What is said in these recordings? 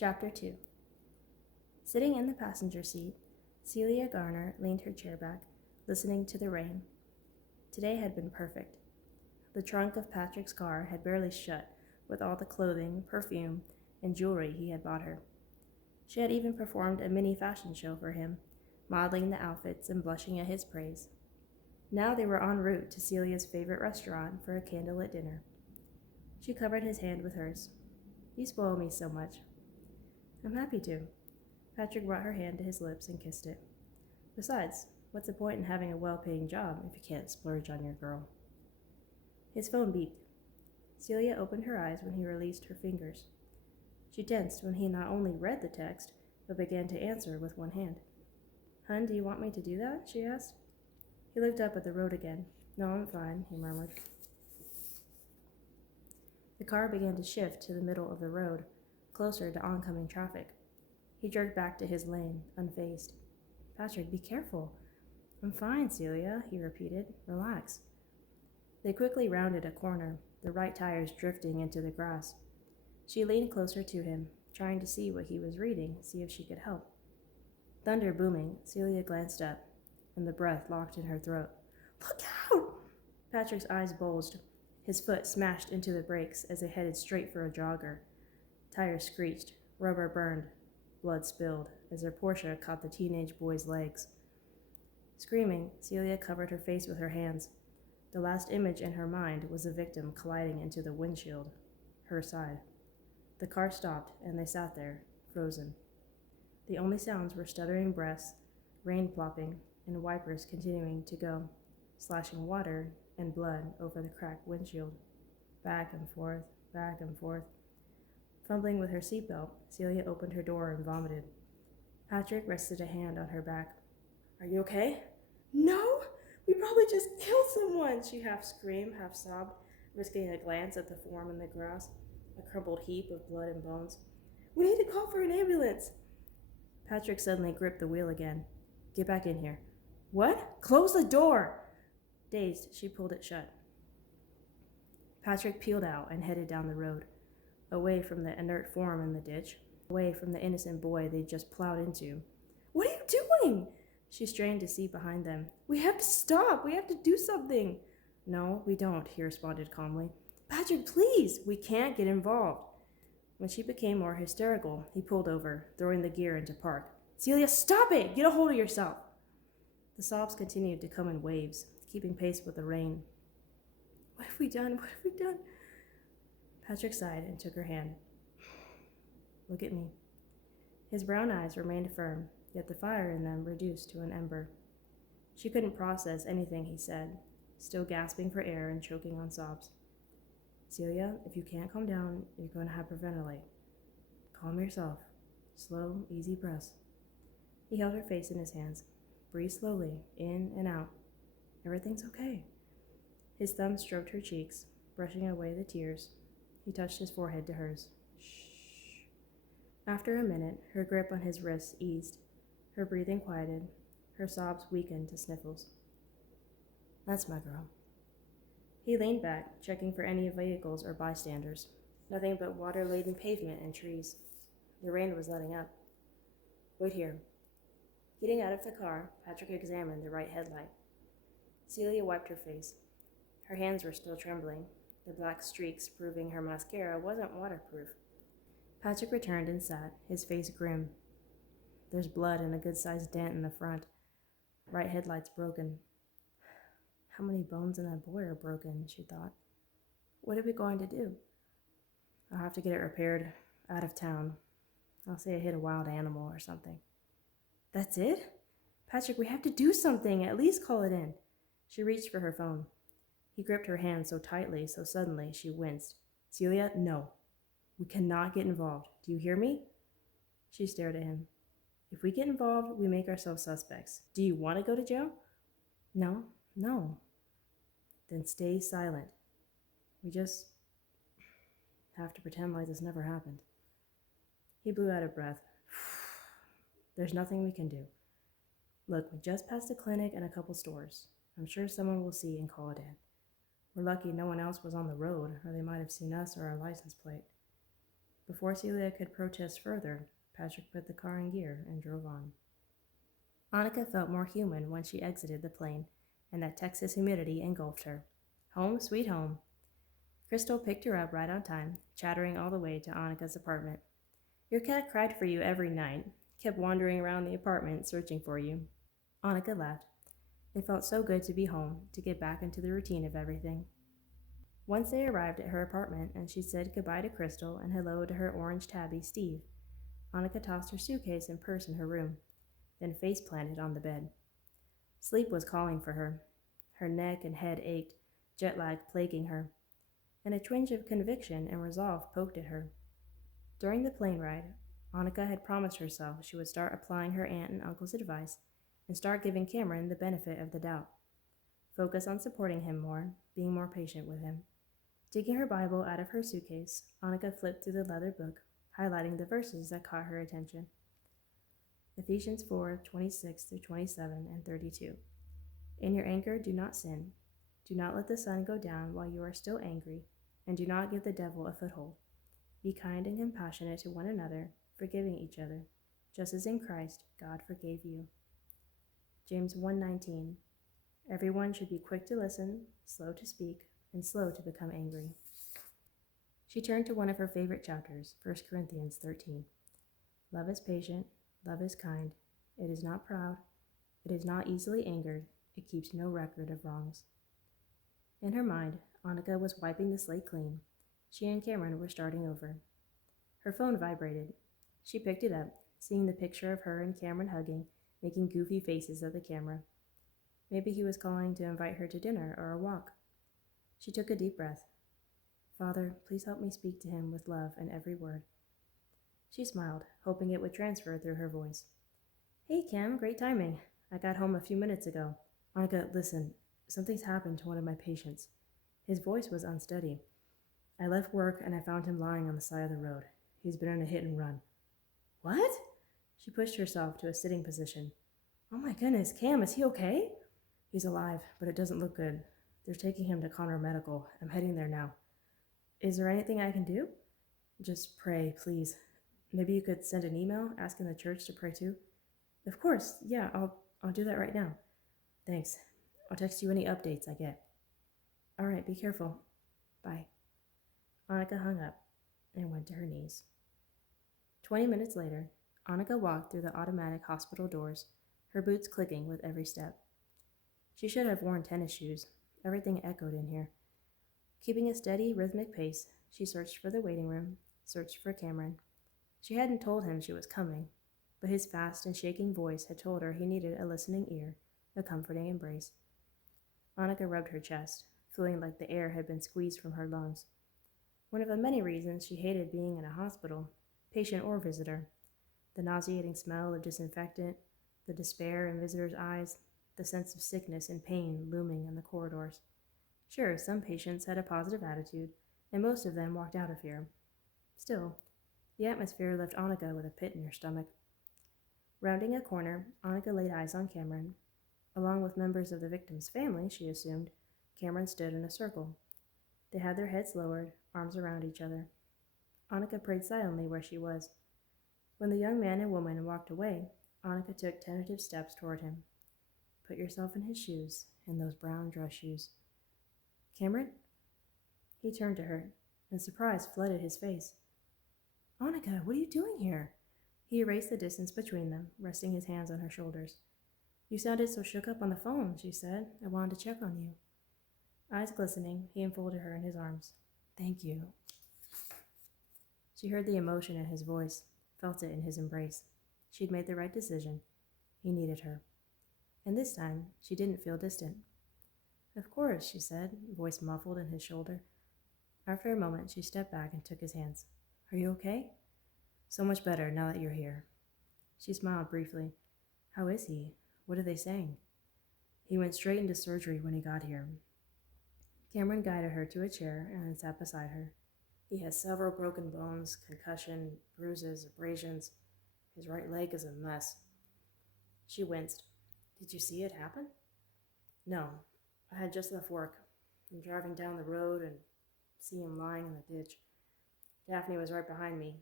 Chapter 2. Sitting in the passenger seat, Celia Garner leaned her chair back, listening to the rain. Today had been perfect. The trunk of Patrick's car had barely shut with all the clothing, perfume, and jewelry he had bought her. She had even performed a mini fashion show for him, modeling the outfits and blushing at his praise. Now they were en route to Celia's favorite restaurant for a candlelit dinner. She covered his hand with hers. "You spoil me so much." "I'm happy to." Patrick brought her hand to his lips and kissed it. "Besides, what's the point in having a well-paying job if you can't splurge on your girl?" His phone beeped. Celia opened her eyes when he released her fingers. She tensed when he not only read the text, but began to answer with one hand. "Hun, do you want me to do that?" she asked. He looked up at the road again. "No, I'm fine," he murmured. The car began to shift to the middle of the road, closer to oncoming traffic. He jerked back to his lane, unfazed. "Patrick, be careful." "I'm fine, Celia," he repeated. "Relax." They quickly rounded a corner, the right tires drifting into the grass. She leaned closer to him, trying to see what he was reading, see if she could help. Thunder booming, Celia glanced up, and the breath locked in her throat. "Look out!" Patrick's eyes bulged. His foot smashed into the brakes as they headed straight for a jogger. Tires screeched, rubber burned, blood spilled as their Porsche caught the teenage boy's legs. Screaming, Celia covered her face with her hands. The last image in her mind was the victim colliding into the windshield, her side. The car stopped, and they sat there, frozen. The only sounds were stuttering breaths, rain plopping, and wipers continuing to go, slashing water and blood over the cracked windshield. Back and forth, back and forth. Fumbling with her seatbelt, Celia opened her door and vomited. Patrick rested a hand on her back. "Are you okay?" "No! We probably just killed someone!" she half screamed, half sobbed, risking a glance at the form in the grass, a crumpled heap of blood and bones. "We need to call for an ambulance!" Patrick suddenly gripped the wheel again. "Get back in here." "What? Close the door!" Dazed, she pulled it shut. Patrick peeled out and headed down the road, away from the inert form in the ditch, away from the innocent boy they'd just plowed into. "What are you doing?" She strained to see behind them. "We have to stop. We have to do something." "No, we don't," he responded calmly. "Patrick, please, we can't get involved." When she became more hysterical, he pulled over, throwing the gear into park. "Celia, stop it! Get a hold of yourself!" The sobs continued to come in waves, keeping pace with the rain. "What have we done? What have we done?" Patrick sighed and took her hand. "Look at me." His brown eyes remained firm, yet the fire in them reduced to an ember. She couldn't process anything he said, still gasping for air and choking on sobs. "Celia, if you can't calm down, you're going to hyperventilate. Calm yourself. Slow, easy breaths." He held her face in his hands. "Breathe slowly, in and out. Everything's okay." His thumb stroked her cheeks, brushing away the tears. He touched his forehead to hers. "Shh." After a minute, her grip on his wrists eased. Her breathing quieted. Her sobs weakened to sniffles. "That's my girl." He leaned back, checking for any vehicles or bystanders. Nothing but water-laden pavement and trees. The rain was letting up. "Wait here." Getting out of the car, Patrick examined the right headlight. Celia wiped her face. Her hands were still trembling, the black streaks proving her mascara wasn't waterproof. Patrick returned and sat, his face grim. There's blood and a good-sized dent in the front. Right headlight's broken. How many bones in that boy are broken, she thought. What are we going to do? I'll have to get it repaired out of town. I'll say I hit a wild animal or something. That's it? Patrick, we have to do something. At least call it in. She reached for her phone. He gripped her hand so tightly, so suddenly, she winced. "Celia, no. We cannot get involved. Do you hear me?" She stared at him. "If we get involved, we make ourselves suspects. Do you want to go to jail?" No. "Then stay silent. We just have to pretend like this never happened." He blew out a breath. "There's nothing we can do. Look, we just passed a clinic and a couple stores. I'm sure someone will see and call it in. We're lucky no one else was on the road, or they might have seen us or our license plate. Before Celia could protest further, Patrick put the car in gear and drove on. Annika felt more human when she exited the plane, and that Texas humidity engulfed her. Home sweet home. Crystal picked her up right on time, chattering all the way to Annika's apartment. Your cat cried for you every night, kept wandering around the apartment searching for you. Annika laughed. It felt so good to be home, to get back into the routine of everything. Once they arrived at her apartment and she said goodbye to Crystal and hello to her orange tabby, Steve, Annika tossed her suitcase and purse in her room, then face planted on the bed. Sleep was calling for her. Her neck and head ached, jet lag plaguing her, and a twinge of conviction and resolve poked at her. During the plane ride, Annika had promised herself she would start applying her aunt and uncle's advice and start giving Cameron the benefit of the doubt. Focus on supporting him more, being more patient with him. Taking her Bible out of her suitcase, Annika flipped through the leather book, highlighting the verses that caught her attention. Ephesians 4:26-27 and 32. In your anger, do not sin. Do not let the sun go down while you are still angry, and do not give the devil a foothold. Be kind and compassionate to one another, forgiving each other, just as in Christ God forgave you. James 1:19. Everyone should be quick to listen, slow to speak, and slow to become angry. She turned to one of her favorite chapters, 1 Corinthians 13. Love is patient, love is kind, it is not proud, it is not easily angered, it keeps no record of wrongs. In her mind, Annika was wiping the slate clean. She and Cameron were starting over. Her phone vibrated. She picked it up, seeing the picture of her and Cameron hugging, making goofy faces at the camera. Maybe he was calling to invite her to dinner or a walk. She took a deep breath. Father, please help me speak to him with love in every word. She smiled, hoping it would transfer through her voice. Hey, Cam, great timing. I got home a few minutes ago. Annika, listen, something's happened to one of my patients. His voice was unsteady. I left work and I found him lying on the side of the road. He's been in a hit and run. What? She pushed herself to a sitting position. Oh my goodness, Cam, is he okay? He's alive, but it doesn't look good. They're taking him to Conroe Medical. I'm heading there now. Is there anything I can do? Just pray, please. Maybe you could send an email asking the church to pray too? Of course, yeah, I'll do that right now. Thanks. I'll text you any updates I get. All right, be careful. Bye. Annika hung up and went to her knees. 20 minutes later, Annika walked through the automatic hospital doors, her boots clicking with every step. She should have worn tennis shoes. Everything echoed in here. Keeping a steady, rhythmic pace, she searched for the waiting room, searched for Cameron. She hadn't told him she was coming, but his fast and shaking voice had told her he needed a listening ear, a comforting embrace. Annika rubbed her chest, feeling like the air had been squeezed from her lungs. One of the many reasons she hated being in a hospital, patient or visitor. The nauseating smell of disinfectant, the despair in visitors' eyes, the sense of sickness and pain looming in the corridors. Sure, some patients had a positive attitude, and most of them walked out of here. Still, the atmosphere left Annika with a pit in her stomach. Rounding a corner, Annika laid eyes on Cameron. Along with members of the victim's family, she assumed, Cameron stood in a circle. They had their heads lowered, arms around each other. Annika prayed silently where she was. When the young man and woman walked away, Annika took tentative steps toward him. Put yourself in his shoes, in those brown dress shoes. Cameron? He turned to her, and surprise flooded his face. Annika, what are you doing here? He erased the distance between them, resting his hands on her shoulders. You sounded so shook up on the phone, she said. I wanted to check on you. Eyes glistening, he enfolded her in his arms. Thank you. She heard the emotion in his voice, felt it in his embrace. She'd made the right decision. He needed her. And this time, she didn't feel distant. Of course, she said, voice muffled in his shoulder. After a moment, she stepped back and took his hands. Are you okay? So much better now that you're here. She smiled briefly. How is he? What are they saying? He went straight into surgery when he got here. Cameron guided her to a chair and then sat beside her. He has several broken bones, concussion, bruises, abrasions. His right leg is a mess. She winced. Did you see it happen? No. I had just left work. I'm driving down the road and see him lying in the ditch. Daphne was right behind me.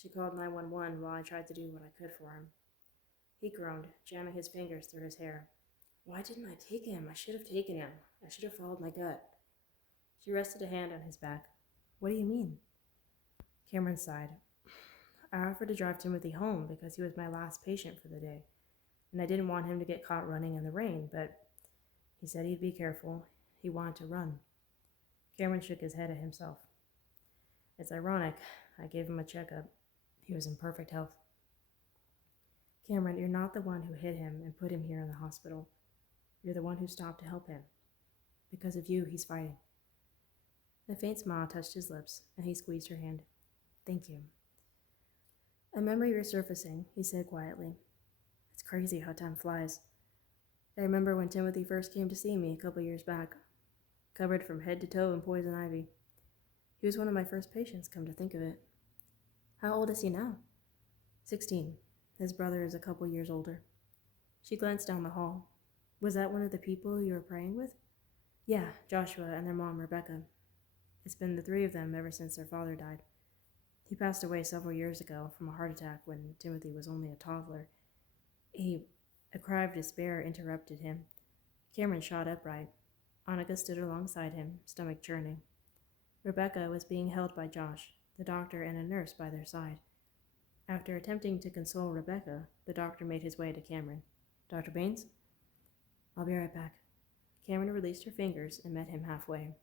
She called 911 while I tried to do what I could for him. He groaned, jamming his fingers through his hair. Why didn't I take him? I should have taken him. I should have followed my gut. She rested a hand on his back. What do you mean? Cameron sighed. I offered to drive Timothy home because he was my last patient for the day, and I didn't want him to get caught running in the rain, but he said he'd be careful. He wanted to run. Cameron shook his head at himself. It's ironic. I gave him a checkup. He was in perfect health. Cameron, you're not the one who hit him and put him here in the hospital. You're the one who stopped to help him. Because of you, he's fighting. A faint smile touched his lips, and he squeezed her hand. Thank you. A memory resurfacing, he said quietly. It's crazy how time flies. I remember when Timothy first came to see me a couple years back, covered from head to toe in poison ivy. He was one of my first patients, come to think of it. How old is he now? 16. His brother is a couple years older. She glanced down the hall. Was that one of the people you were praying with? Yeah, Joshua and their mom, Rebecca. It's been the three of them ever since their father died. He passed away several years ago from a heart attack when Timothy was only a toddler. A cry of despair interrupted him. Cameron shot upright. Annika stood alongside him, stomach churning. Rebecca was being held by Josh, the doctor and a nurse by their side. After attempting to console Rebecca, the doctor made his way to Cameron. Dr. Baines? I'll be right back. Cameron released her fingers and met him halfway.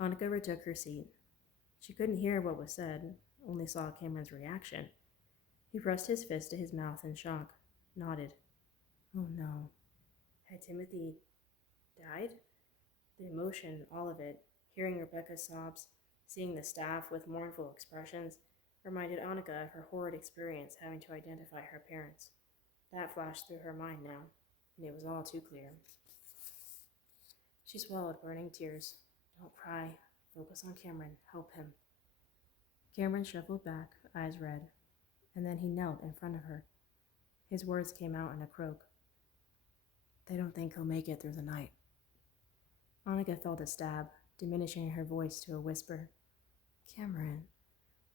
Annika retook her seat. She couldn't hear what was said, only saw Cameron's reaction. He pressed his fist to his mouth in shock, nodded. Oh no. Had Timothy died? The emotion, all of it, hearing Rebecca's sobs, seeing the staff with mournful expressions, reminded Annika of her horrid experience having to identify her parents. That flashed through her mind now, and it was all too clear. She swallowed burning tears. Don't cry. Focus on Cameron. Help him. Cameron shuffled back, eyes red, and then he knelt in front of her. His words came out in a croak. They don't think he'll make it through the night. Annika felt a stab, diminishing her voice to a whisper. Cameron.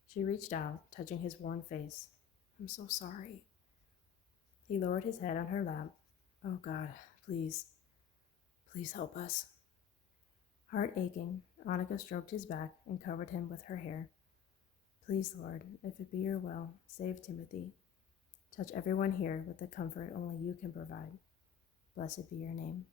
She reached out, touching his worn face. I'm so sorry. He lowered his head on her lap. Oh God, please help us. Heart aching, Annika stroked his back and covered him with her hair. Please, Lord, if it be your will, save Timothy. Touch everyone here with the comfort only you can provide. Blessed be your name.